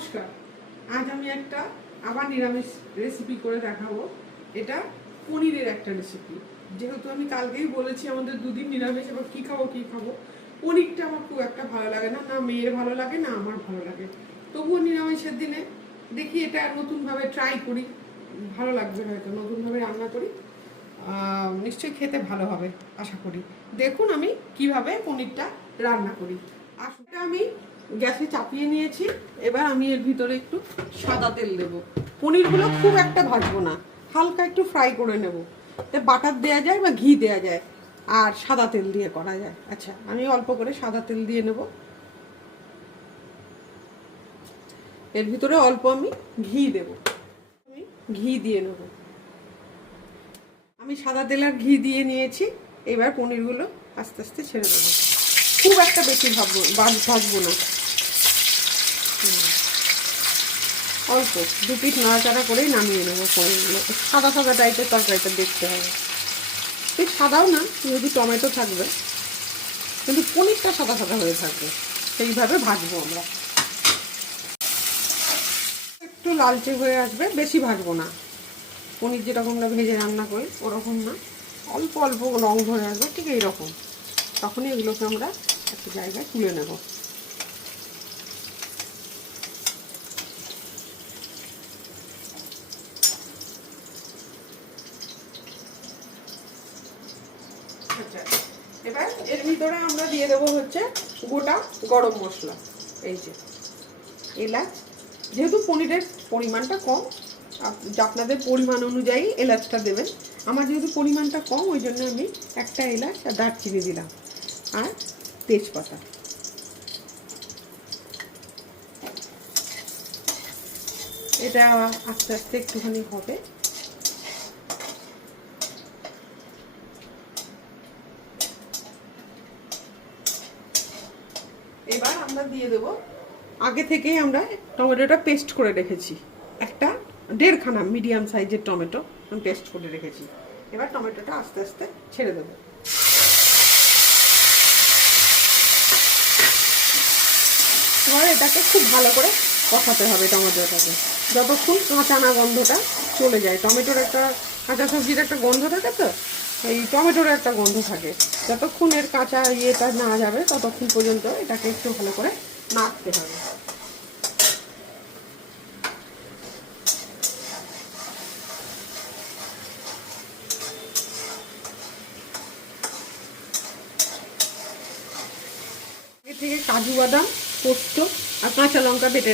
নমস্কার। আজ আমি একটা আবার নিরামিষ রেসিপি করে দেখাবো। এটা পনিরের একটা রেসিপি। যেহেতু আমি কালকেই বলেছি আমাদের দুদিন নিরামিষ, এবার কি খাবো পনিরটা আমার খুব একটা ভালো লাগে না, না মেয়ের ভালো লাগে না আমার ভালো লাগে। তবুও নিরামিষের দিনে দেখি এটা নতুনভাবে ট্রাই করি, ভালো লাগবে হয়তো, নতুনভাবে রান্না করি, নিশ্চয়ই খেতে ভালো হবে আশা করি। দেখুন আমি কিভাবে পনিরটা রান্না করি। আসলে আমি গ্যাসে চাপিয়ে নিয়েছি। এবার আমি এর ভিতরে একটু সাদা তেল দেবো। পনিরগুলো খুব একটা ভাজবো না, হালকা একটু ফ্রাই করে নেব। বাটার দেওয়া যায় বা ঘি দেওয়া যায়, আর সাদা তেল দিয়ে করা যায়। আচ্ছা, আমি অল্প করে সাদা তেল দিয়ে নেব। এর ভিতরে অল্প আমি ঘি দেব। আমি ঘি দিয়ে নেব। আমি সাদা তেল আর ঘি দিয়ে নিয়েছি। এবার পনিরগুলো আস্তে আস্তে ছেড়ে দেবো। খুব একটা বেশি ভাজবো না, অল্প দু পিঠ নাড়াচাড়া করেই নামিয়ে নেবো পনিরগুলো। সাদা সাদা টাইপের তরকারিটা দেখতে হবে, ঠিক সাদাও না, যদি টমেটো থাকবে, কিন্তু পনিরটা সাদা সাদা হয়ে থাকবে, সেইভাবে ভাজবো আমরা। একটু লালচে হয়ে আসবে, বেশি ভাজবো না। পনির যেরকম আমরা ভেজে রান্না করি ওরকম না, অল্প অল্প রং ধরে আসবে, ঠিক এইরকম। তখনই এগুলোকে আমরা একটা জায়গায় তুলে নেব। আচ্ছা, এবার এর ভিতরে আমরা দিয়ে দেবো হচ্ছে গোটা গরম মশলা। এই যে এলাচ, যেহেতু পনিরের পরিমাণটা কম, আপনাদের পরিমাণ অনুযায়ী এলাচটা দেবেন। আমার যেহেতু পরিমাণটা কম, ওই জন্য আমি একটা এলাচ আর দারচিনি দিলাম, আর তেজপাতা। এটা আস্তে আস্তে একটুখানি হবে। এবার আমরা দিয়ে দেবো, আগে থেকেই আমরা টমেটোটা পেস্ট করে রেখেছি, একটা 1.5 খানা মিডিয়াম সাইজের টমেটো আমি পেস্ট করে রেখেছি। এবার টমেটোটা আস্তে আস্তে ছেড়ে দেবো। এবার এটাকে খুব ভালো করে কষাতে হবে টমেটোটাকে, যতক্ষণ কাঁচা না গন্ধটা চলে যায়। টমেটোর একটা, কাঁচা সবজির একটা গন্ধ থাকে, তো এই টমেটোর একটা গন্ধ থাকে। যতক্ষণ এর কাঁচা ইয়েটা না যাবে ততক্ষণ পর্যন্ত এটাকে একটু ভালো করে নাড়তে হবে। এর থেকে কাজু বাদাম, পোস্ত আর কাঁচা লঙ্কা বেটে